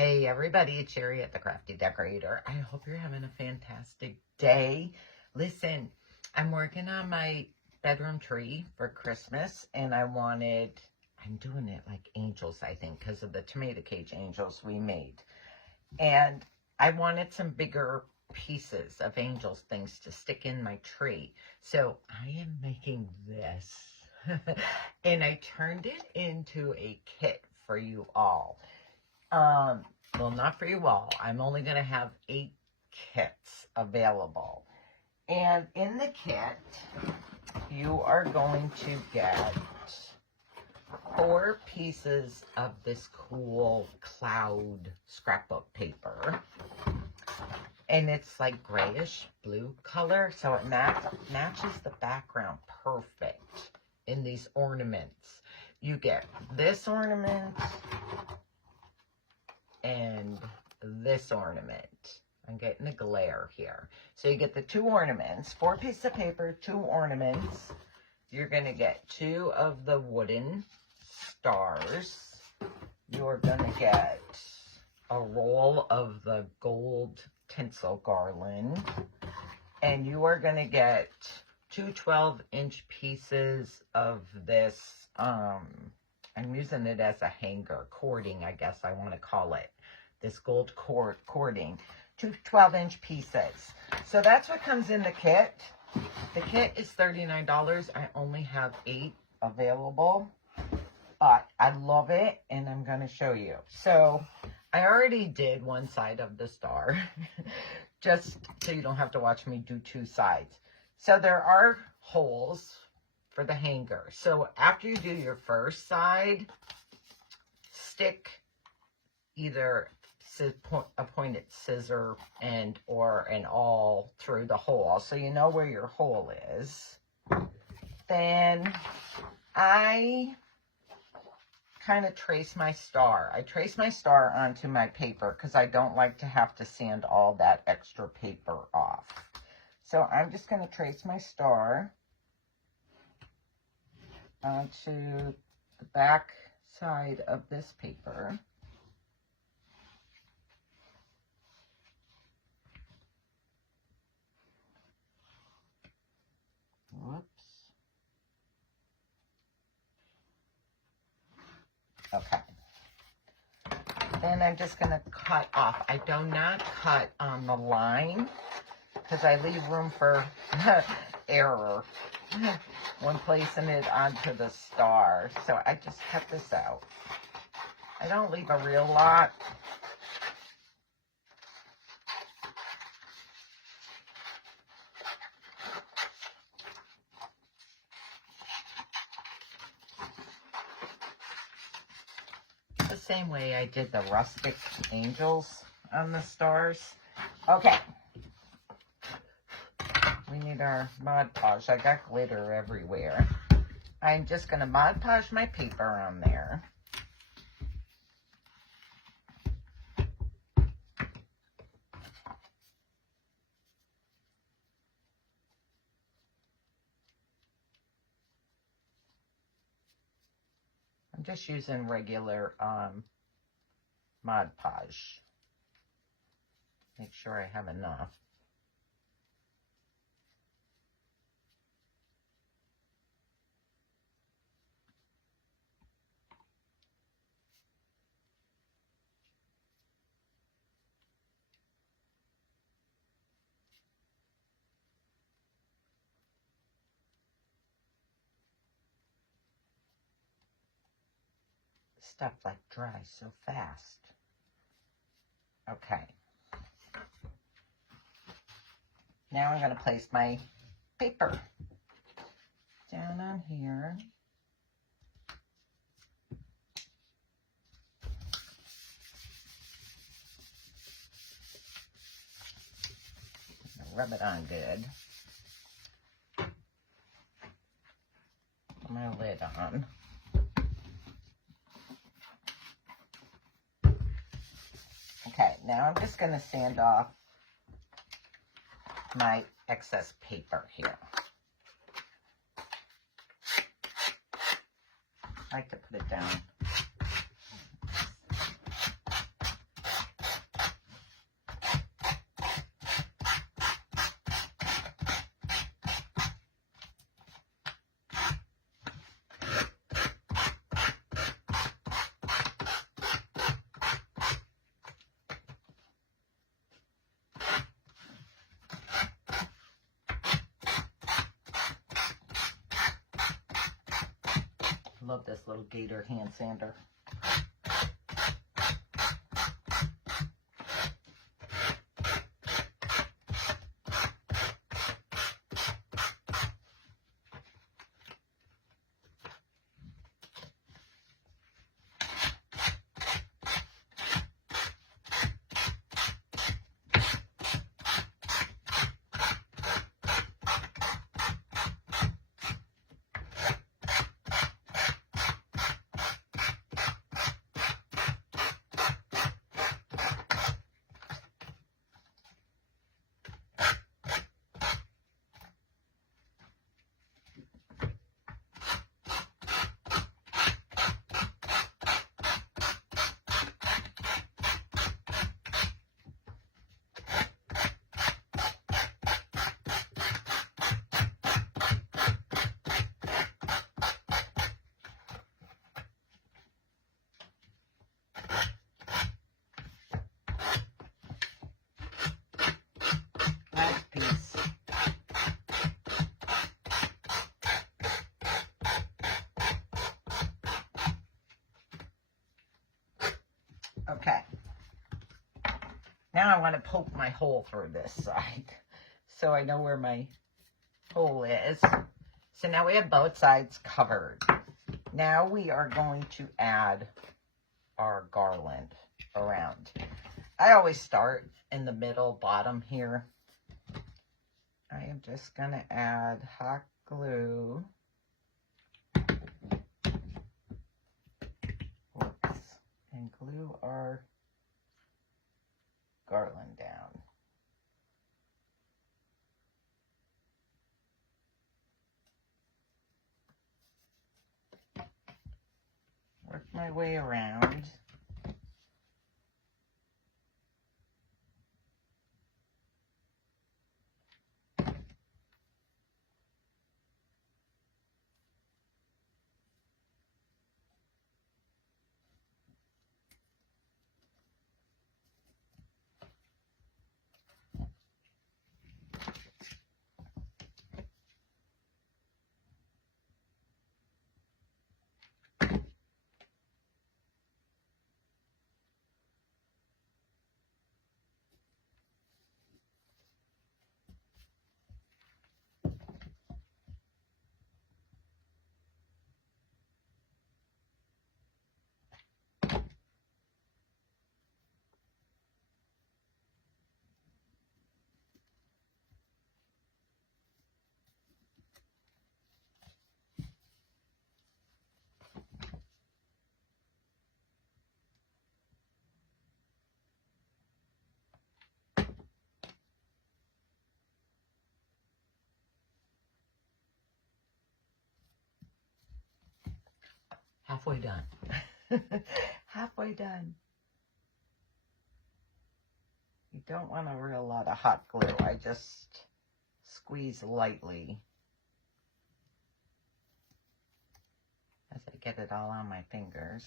Hey everybody, it's Sherry at the Crafty Decorator. I hope you're having a fantastic day. Listen, I'm working on my bedroom tree for Christmas and I'm doing it like angels, I think, because of the tomato cage angels we made. And I wanted some bigger pieces of angels things to stick in my tree. So I am making this. And I turned it into a kit for you all. Well, not for you all. I'm only going to have 8 kits available. And in the kit, you are going to get 4 pieces of this cool cloud scrapbook paper. And it's like grayish blue color, so it matches the background perfect in these ornaments. You get this ornament and this ornament. I'm getting a glare here. So you get the 2 ornaments, 4 pieces of paper, 2 ornaments. You're going to get 2 of the wooden stars. You're going to get a roll of the gold tinsel garland. And you are going to get 2 12-inch pieces of this, I'm using it as a hanger, cording, I guess I want to call it. This gold cording. 2 12-inch pieces. So that's what comes in the kit. The kit is $39. I only have 8 available. But I love it, and I'm going to show you. So I already did one side of the star. Just so you don't have to watch me do 2 sides. So there are holes for the hanger. So after you do your first side, stick either a pointed scissor or an awl through the hole so you know where your hole is. Then I kind of trace my star. I trace my star onto my paper because I don't like to have to sand all that extra paper off. So I'm just going to trace my star onto the back side of this paper. Whoops. Okay. Then I'm just going to cut off. I do not cut on the line because I leave room for error when placing it onto the star. So I just cut this out. I don't leave a real lot. The same way I did the rustic angels on the stars. Okay. We need our Mod Podge. I got glitter everywhere. I'm just going to Mod Podge my paper on there. I'm just using regular Mod Podge. Make sure I have enough. Stuff like dries so fast. Okay. Now I'm going to place my paper down on here. Rub it on good. Put my lid on. Okay, now I'm just going to sand off my excess paper here. I like to put it down. love this little Gator hand sander. Last piece. Okay. Now I want to poke my hole through this side so I know where my hole is. So now we have both sides covered. Now we are going to add our garland around. I always start in the middle bottom here. I am just going to add hot glue. Whoops. And glue our garland down. Work my way around. Halfway done. Halfway done. You don't want a real lot of hot glue. I just squeeze lightly as I get it all on my fingers.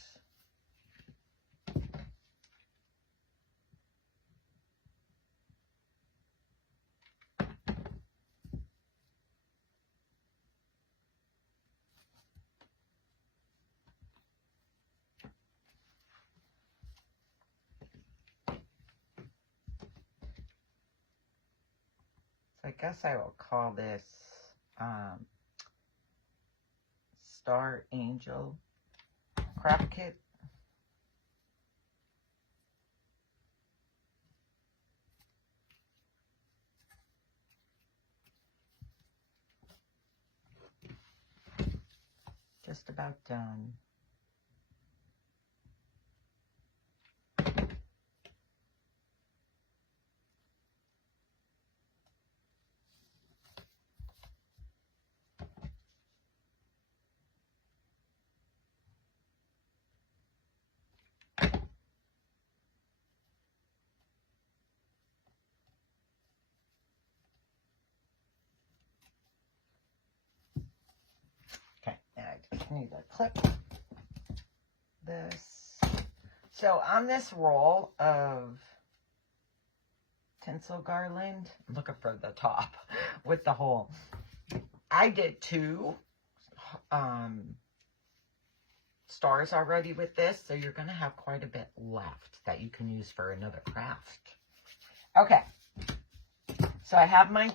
I guess I will call this Star Angel Craft Kit. Just about done. Okay, and I just need to clip this. So on this roll of tinsel garland, I'm looking for the top with the hole. I did two stars already with this, so you're going to have quite a bit left that you can use for another craft. Okay, so I have my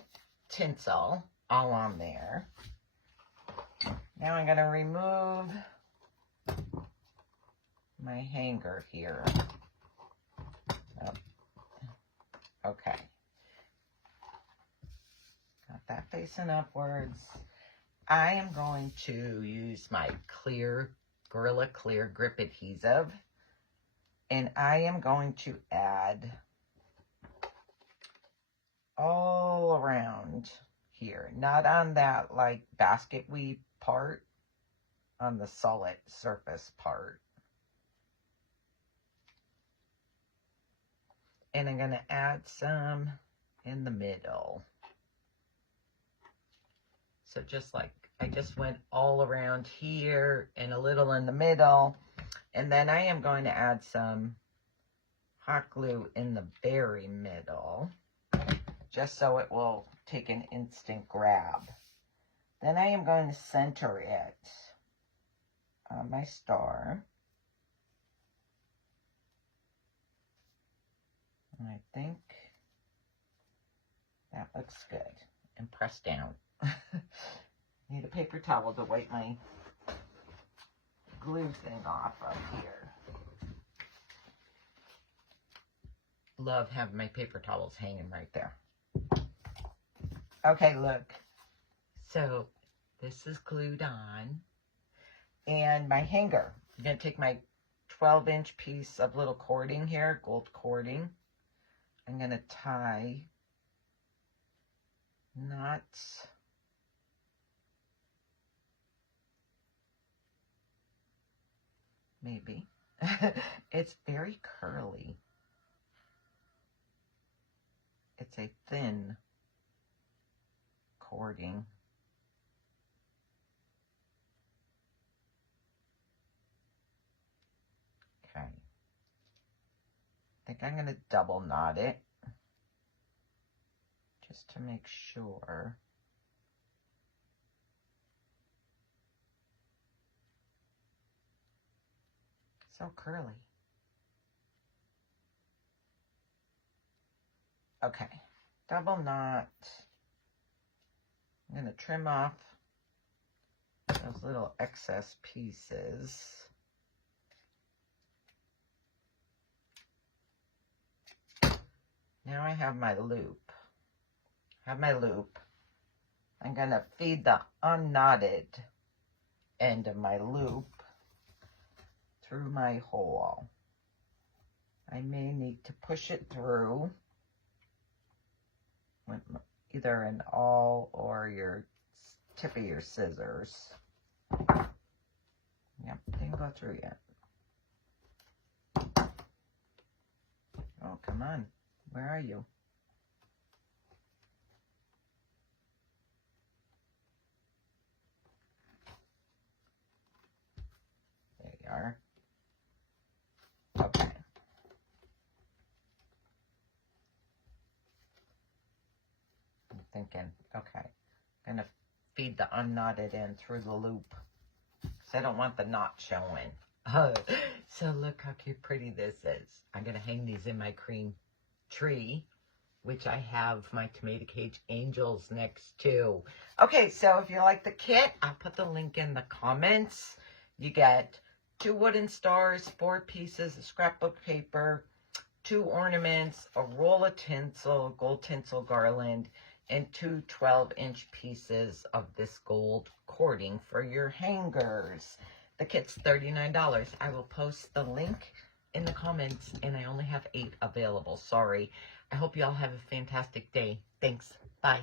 tinsel all on there. Now I'm going to remove my hanger here. Oh. Okay. Got that facing upwards. I am going to use my Gorilla Clear Grip Adhesive, and I am going to add all around here, not on that like basket weave part, on the solid surface part. And I'm going to add some in the middle. So just like I just went all around here and a little in the middle. And then I am going to add some hot glue in the very middle, just so it will take an instant grab. Then I am going to center it on my star. And I think that looks good. And press down. Need a paper towel to wipe my glue thing off of here. Love having my paper towels hanging right there. Okay, look. So this is glued on. And my hanger. I'm going to take my 12-inch piece of little cording here, gold cording. I'm going to tie knots. Maybe. It's very curly. It's a thin cording. Okay. I think I'm going to double knot it just to make sure. So curly. Okay, double knot. I'm going to trim off those little excess pieces. Now I have my loop. I'm going to feed the unknotted end of my loop through my hole. I may need to push it through with either an awl or your tip of your scissors. Yep, didn't go through yet. Oh, come on. Where are you? There you are. Okay. I'm thinking, okay, I'm going to feed the unknotted end through the loop because I don't want the knot showing. So look how cute pretty this is. I'm going to hang these in my cream tree, which I have my Tomato Cage Angels next to. Okay, so if you like the kit, I'll put the link in the comments. You get 2 wooden stars, 4 pieces of scrapbook paper, 2 ornaments, a roll of tinsel, gold tinsel garland, and 2 12-inch pieces of this gold cording for your hangers. The kit's $39. I will post the link in the comments, and I only have 8 available. Sorry. I hope you all have a fantastic day. Thanks. Bye.